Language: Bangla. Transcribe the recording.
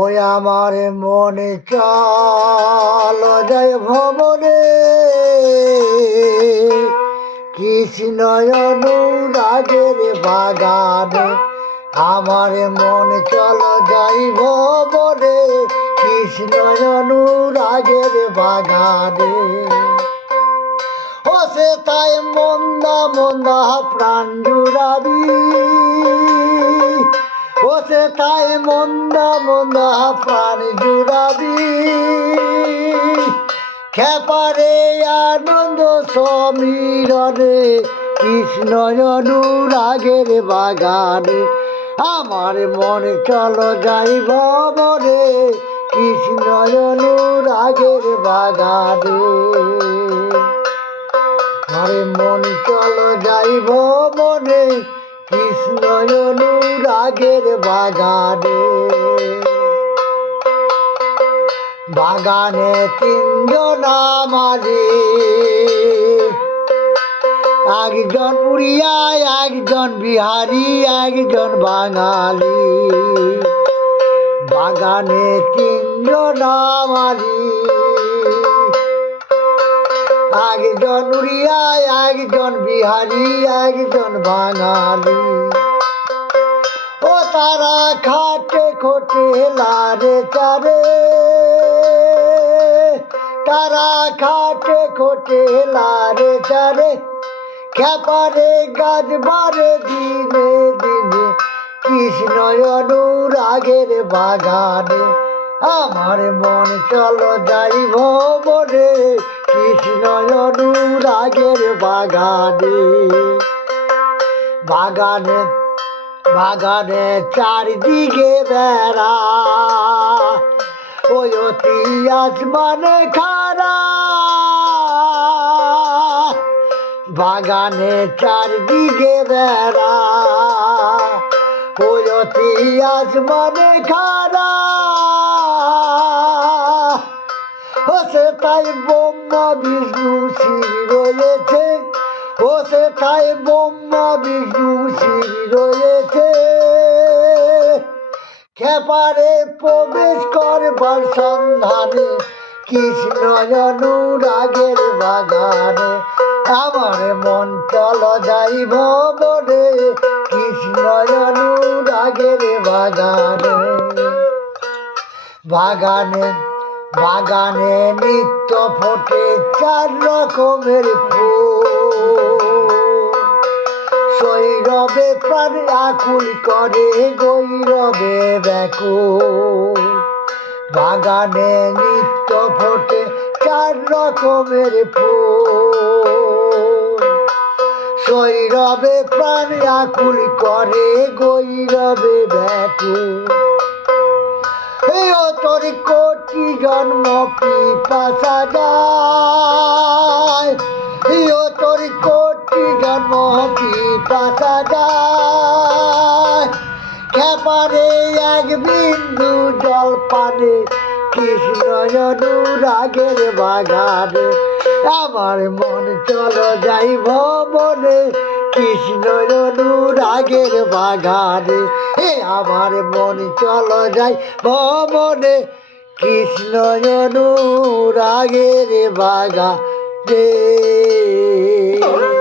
ওই আমার মনে চল জয় ভবনে কৃষ্ণ অনুরাগের বাগানে, আমার মন চল যাই ভবনে কৃষ্ণ অনুরাগের বাগানে। ও সে তাই মন্দা মন্দা প্রাণ জুড়াবি। তাই মন্দা মন্দা প্রাণ জুড়াবি। খেপারে আনন্দ সমীরণে, কৃষ্ণ অনুরাগের বাগানে। আমার মনে চলো যাই ভবনে, কৃষ্ণ অনুরাগের বাগানে। আরে মন চলো যাইব মনে কৃষ্ণ অনুরাগের বাগানে। বাগানে তিনজন আমারে। একজন উড়িয়া একজন বিহারি, একজন বাঙালি। বাগানে তিনজন আমারি। একজন উড়িয়া, একজন বিহারি, একজন বাঙালি। ও তারা খাটে খোটে লারে চারে। তারা খাটে খোটে লারে চারে। খেপারে গাছ বারে দিনে দিনে। কৃষ্ণ অনুরাগের বাগানে। আমার মন চলো যাইব অনুরাগের বাগানে। বাগানে বাগানে চারিদিকে বেড়া। ওই অতি আসমানে খারা বাগানে চারদিকে বেড়া। ওই অতি আসমানে খারা সে তাই ব্রহ্মা বিষ্ণু শ্রী রয়েছে। ও সে তাই ব্রহ্মা বিষ্ণু শ্রী রয়েছে। খেপারে প্রবেশ করবার সন্ধানে কৃষ্ণ অনুরাগের বাগানে। আমার মন চল যাইব বনে কৃষ্ণ অনুরাগের বাগানে। বাগানে বাগানে নিত্য ফোটে চার রকমের শৈরবে প্রাণ আকুল করে, গৈরবে ব্যাকুল। বাগানে নিত্য ফোটে চার রকমের ফুল। শৈরবে প্রাণ আকুল করে, গৈরবে ব্যাকুল। এই ও তোর কোটি জন্ম পিপাসা যায় এই ও তোর কোটি জন্ম পিপাসা যায় খেপারে এক বিন্দু জল পানে, কৃষ্ণ অনুরাগের বাগানে। আমার মন চলো যাইব মনে কৃষ্ণ অনুরাগের বাগানে। এ আমার মন চল যাই ভবনে। কৃষ্ণ জনু রাগের বাগা বাগানে